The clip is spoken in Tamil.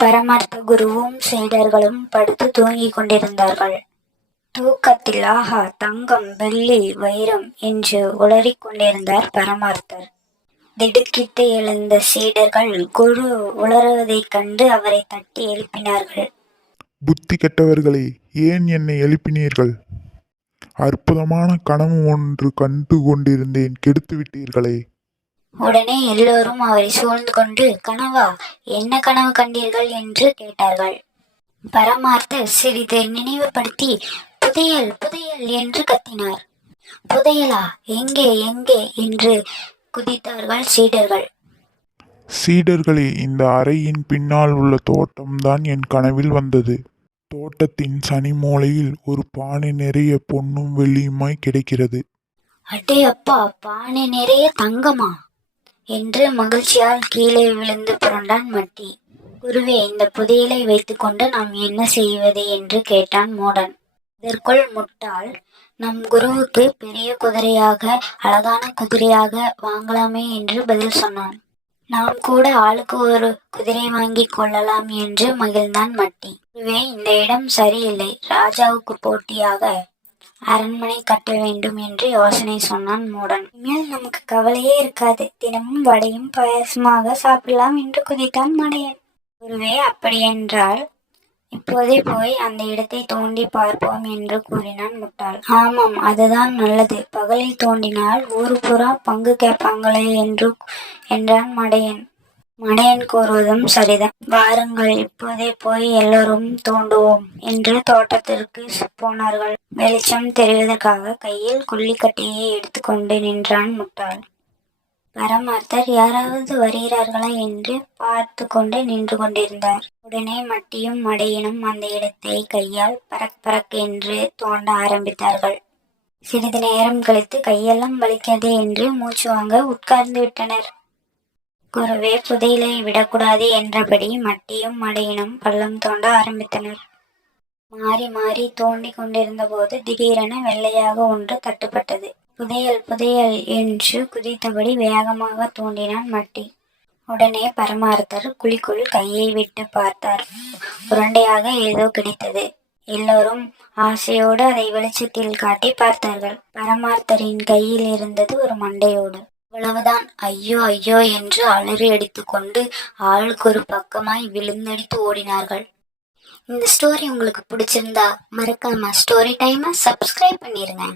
பரமார்த்த குருவும் சீடர்களும் படுத்து தூங்கிக் கொண்டிருந்தார்கள். தூக்கத்தில் ஆஹா தங்கம் வெள்ளி வைரம் என்று உளறிக் கொண்டிருந்தார் பரமார்த்தர். திடுக்கிட்டு எழுந்த சீடர்கள் குரு உளறுவதைக் கண்டு அவரை தட்டி எழுப்பினார்கள். புத்தி கெட்டவர்களே ஏன் என்னை எழுப்பினீர்கள்? அற்புதமான கனவு ஒன்று கண்டு கொண்டிருந்தேன் கெடுத்து விட்டீர்களே. உடனே எல்லோரும் அவரை சூழ்ந்து கொண்டு கனவா என்ன கனவு கண்டீர்கள்? என்று கேட்டார்கள். பரமார்த்தர் சிறிது நினைவுபடுத்தி புதையல் புதையல் என்று கத்தினார். புதையலா? எங்கே எங்கே? என்று குதித்தார்கள் சீடர்கள். சீடர்களே இந்த அறையின் பின்னால் உள்ள தோட்டம்தான் என் கனவில் வந்தது. தோட்டத்தின் சனி மூலையில் ஒரு பானை நிறைய பொன்னும் வெள்ளியுமாய் கிடைக்கிறது. அடே அப்பா பானை நிறைய தங்கமா? என்று மகிழ்ச்சியால் கீழே விழுந்து புரண்டான் மட்டி. குருவே இந்த புதையலை வைத்துக்கொண்டு நாம் என்ன செய்வது? என்று கேட்டான் மூடன். இதற்குள் முட்டாள் நம் குருவுக்கு பெரிய குதிரையாக அழகான குதிரையாக வாங்கலாமே என்று பதில் சொன்னான். நாம் கூட ஆளுக்கு ஒரு குதிரை வாங்கி கொள்ளலாம் என்று மகிழ்ந்தான் மட்டி. குருவே இந்த இடம் சரியில்லை. ராஜாவுக்கு போட்டியாக அரண்மனை கட்ட வேண்டும் என்று யோசனை சொன்னான் மூடன். இனிமேல் நமக்கு கவலையே இருக்காது. தினமும் வடையும் பாயசமாக சாப்பிடலாம் என்று குதித்தான் மடையன். குருவே அப்படியென்றால் இப்போதே போய் அந்த இடத்தை தோண்டி பார்ப்போம் என்று கூறினான் முட்டாள். ஆமாம் அதுதான் நல்லது. பகலில் தோண்டினால் ஊரு புறா பங்கு கேட்பாங்களே என்று என்றான் மடையன். மடையன் கூறுவதும் சரிதான். வாருங்கள் இப்போதே போய் எல்லோரும் தோண்டுவோம் என்று தோட்டத்திற்கு போனார்கள். வெளிச்சம் தெரிவதற்காக கையில் கொல்லிக்கட்டையை எடுத்துக்கொண்டு நின்றான் முட்டாள். பரமார்த்தர் யாராவது வருகிறார்களா என்று பார்த்து கொண்டு நின்று கொண்டிருந்தார். உடனே மட்டியும் மடையினும் அந்த இடத்தை கையால் பரக் பரக் என்று தோண்ட ஆரம்பித்தார்கள். சிறிது நேரம் கழித்து கையெல்லாம் வலிக்கிறது என்று மூச்சு வாங்க உட்கார்ந்து விட்டனர். குருவே புதையலை விடக்கூடாது என்றபடி மட்டியும் மடையினும் பள்ளம் தோண்ட ஆரம்பித்தனர். மாறி மாறி தோண்டி கொண்டிருந்த போது திடீரென வெள்ளையாக ஒன்று தட்டுப்பட்டது. புதையல் புதையல் என்று குதித்தபடி வேகமாக தோண்டினான் மட்டி. உடனே பரமார்த்தர் குழிக்குள் கையை விட்டு பார்த்தார். உருண்டையாக ஏதோ கிடைத்தது. எல்லோரும் ஆசையோடு அதை வெளிச்சத்தில் காட்டி பார்த்தார்கள். பரமார்த்தரின் கையில் இருந்தது ஒரு மண்டையோடு. அவ்வளவுதான் ஐயோ ஐயோ என்று அலறி அடித்துக்கொண்டு ஆளுக்கு ஒரு பக்கமாய் விழுந்தடித்து ஓடினார்கள். இந்த ஸ்டோரி உங்களுக்கு பிடிச்சிருந்தா மறக்காம ஸ்டோரி டைமை சப்ஸ்கிரைப் பண்ணிருங்க.